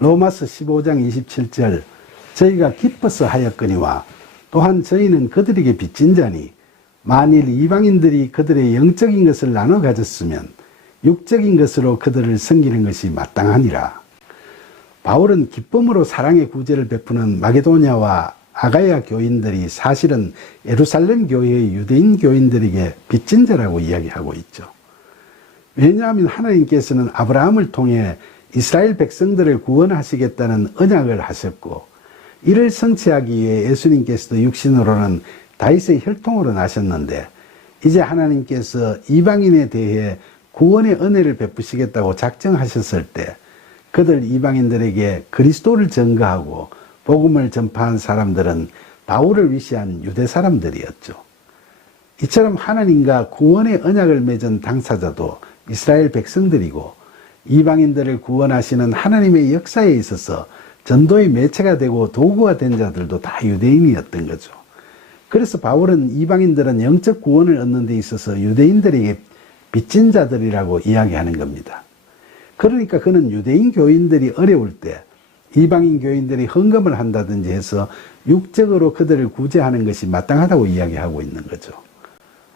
로마서 15장 27절 저희가 기뻐서 하였거니와 또한 저희는 그들에게 빚진 자니 만일 이방인들이 그들의 영적인 것을 나눠 가졌으면 육적인 것으로 그들을 섬기는 것이 마땅하니라. 바울은 기쁨으로 사랑의 구제를 베푸는 마게도냐와 아가야 교인들이 사실은 예루살렘 교회의 유대인 교인들에게 빚진 자라고 이야기하고 있죠. 왜냐하면 하나님께서는 아브라함을 통해 이스라엘 백성들을 구원하시겠다는 언약을 하셨고 이를 성취하기 위해 예수님께서도 육신으로는 다윗의 혈통으로 나셨는데 이제 하나님께서 이방인에 대해 구원의 은혜를 베푸시겠다고 작정하셨을 때 그들 이방인들에게 그리스도를 전가하고 복음을 전파한 사람들은 바울을 위시한 유대 사람들이었죠. 이처럼 하나님과 구원의 언약을 맺은 당사자도 이스라엘 백성들이고 이방인들을 구원하시는 하나님의 역사에 있어서 전도의 매체가 되고 도구가 된 자들도 다 유대인이었던 거죠. 그래서 바울은 이방인들은 영적 구원을 얻는 데 있어서 유대인들에게 빚진 자들이라고 이야기하는 겁니다. 그러니까 그는 유대인 교인들이 어려울 때 이방인 교인들이 헌금을 한다든지 해서 육적으로 그들을 구제하는 것이 마땅하다고 이야기하고 있는 거죠.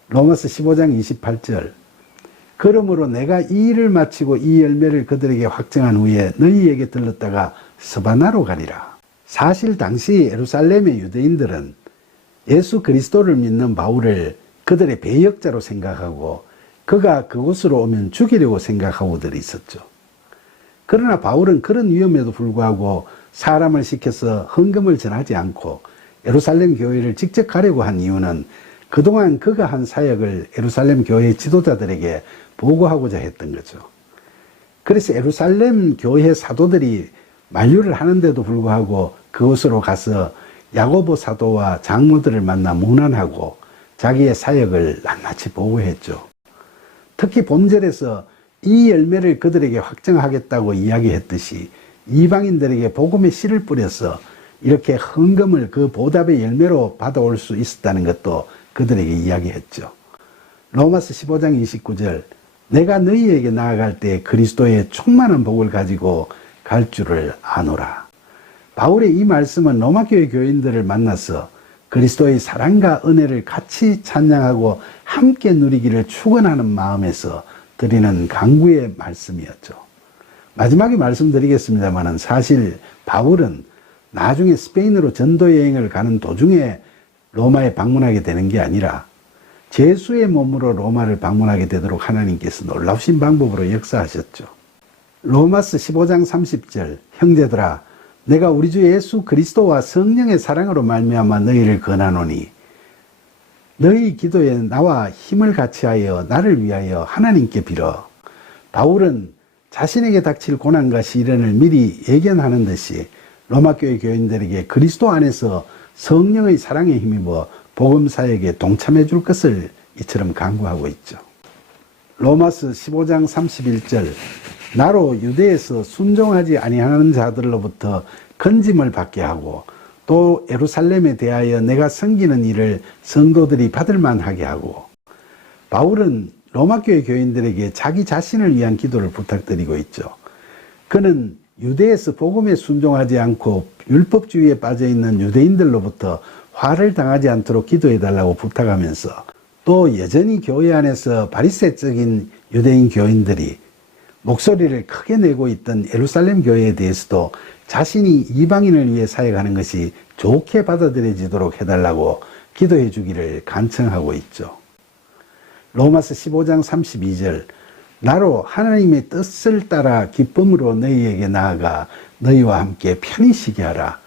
로마서 15장 28절 그러므로 내가 이 일을 마치고 이 열매를 그들에게 확정한 후에 너희에게 들렀다가 스바나로 가리라. 사실 당시 예루살렘의 유대인들은 예수 그리스도를 믿는 바울을 그들의 배역자로 생각하고 그가 그곳으로 오면 죽이려고 생각하고들 있었죠. 그러나 바울은 그런 위험에도 불구하고 사람을 시켜서 헌금을 전하지 않고 예루살렘 교회를 직접 가려고 한 이유는 그동안 그가 한 사역을 예루살렘 교회 지도자들에게 보고하고자 했던 거죠. 그래서 예루살렘 교회 사도들이 만류를 하는데도 불구하고 그곳으로 가서 야고보 사도와 장로들을 만나 문안하고 자기의 사역을 낱낱이 보고했죠. 특히 본절에서 이 열매를 그들에게 확정하겠다고 이야기했듯이 이방인들에게 복음의 씨를 뿌려서 이렇게 헌금을 그 보답의 열매로 받아올 수 있었다는 것도 그들에게 이야기했죠. 로마서 15장 29절 내가 너희에게 나아갈 때 그리스도의 충만한 복을 가지고 갈 줄을 아노라. 바울의 이 말씀은 로마교회 교인들을 만나서 그리스도의 사랑과 은혜를 같이 찬양하고 함께 누리기를 축원하는 마음에서 드리는 간구의 말씀이었죠. 마지막에 말씀드리겠습니다만 사실 바울은 나중에 스페인으로 전도 여행을 가는 도중에 로마에 방문하게 되는 게 아니라 제수의 몸으로 로마를 방문하게 되도록 하나님께서 놀라우신 방법으로 역사하셨죠. 로마서 15장 30절 형제들아 내가 우리 주 예수 그리스도와 성령의 사랑으로 말미암아 너희를 권하노니 너희 기도에 나와 힘을 같이하여 나를 위하여 하나님께 빌어. 바울은 자신에게 닥칠 고난과 시련을 미리 예견하는 듯이 로마교회 교인들에게 그리스도 안에서 성령의 사랑에 힘입어 복음 사역에 동참해 줄 것을 이처럼 간구하고 있죠. 로마서 15장 31절 나로 유대에서 순종하지 아니하는 자들로부터 건짐을 받게 하고 또 예루살렘에 대하여 내가 섬기는 일을 성도들이 받을 만하게 하고 바울은 로마교회 교인들에게 자기 자신을 위한 기도를 부탁드리고 있죠. 그는 유대에서 복음에 순종하지 않고 율법주의에 빠져있는 유대인들로부터 화를 당하지 않도록 기도해달라고 부탁하면서 또 여전히 교회 안에서 바리새적인 유대인 교인들이 목소리를 크게 내고 있던 예루살렘 교회에 대해서도 자신이 이방인을 위해 사역하는 것이 좋게 받아들여지도록 해달라고 기도해 주기를 간청하고 있죠. 로마서 15장 32절 나로 하나님의 뜻을 따라 기쁨으로 너희에게 나아가 너희와 함께 편히 쉬게 하라.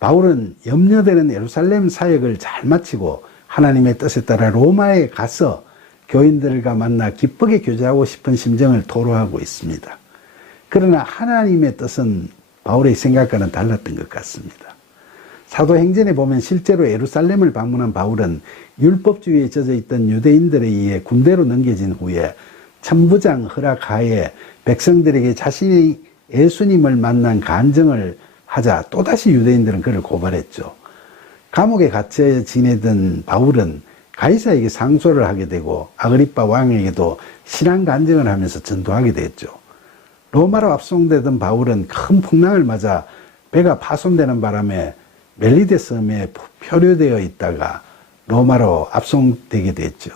바울은 염려되는 예루살렘 사역을 잘 마치고 하나님의 뜻에 따라 로마에 가서 교인들과 만나 기쁘게 교제하고 싶은 심정을 토로하고 있습니다. 그러나 하나님의 뜻은 바울의 생각과는 달랐던 것 같습니다. 사도행전에 보면 실제로 예루살렘을 방문한 바울은 율법주의에 젖어 있던 유대인들에 의해 군대로 넘겨진 후에 천부장 허락하에 백성들에게 자신이 예수님을 만난 간증을 하자 또다시 유대인들은 그를 고발했죠. 감옥에 갇혀 지내던 바울은 가이사에게 상소를 하게 되고 아그리빠 왕에게도 신앙 간증을 하면서 전도하게 됐죠. 로마로 압송되던 바울은 큰 풍랑을 맞아 배가 파손되는 바람에 멜리데 섬에 표류되어 있다가 로마로 압송되게 됐죠.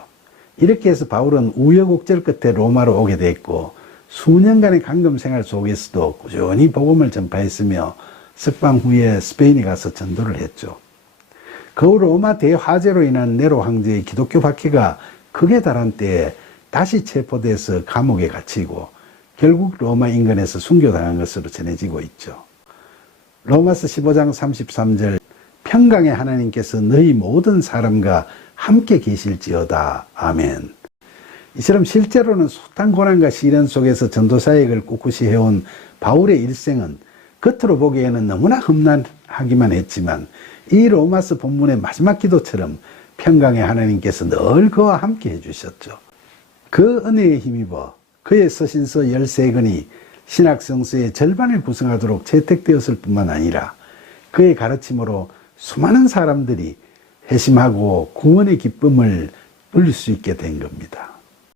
이렇게 해서 바울은 우여곡절 끝에 로마로 오게 됐고 수년간의 감금 생활 속에서도 꾸준히 복음을 전파했으며 석방 후에 스페인에 가서 전도를 했죠. 그 후 로마 대화재로 인한 네로 황제의 기독교 박해가 극에 달한 때에 다시 체포돼서 감옥에 갇히고 결국 로마 인근에서 순교당한 것으로 전해지고 있죠. 로마서 15장 33절 평강의 하나님께서 너희 모든 사람과 함께 계실지어다. 아멘. 이처럼 실제로는 숱한 고난과 시련 속에서 전도사역을 꿋꿋이 해온 바울의 일생은 겉으로 보기에는 너무나 험난하기만 했지만 이 로마서 본문의 마지막 기도처럼 평강의 하나님께서 늘 그와 함께 해주셨죠. 그 은혜에 힘입어 그의 서신서 13권이 신학성서의 절반을 구성하도록 채택되었을 뿐만 아니라 그의 가르침으로 수많은 사람들이 회심하고 구원의 기쁨을 누릴 수 있게 된 겁니다.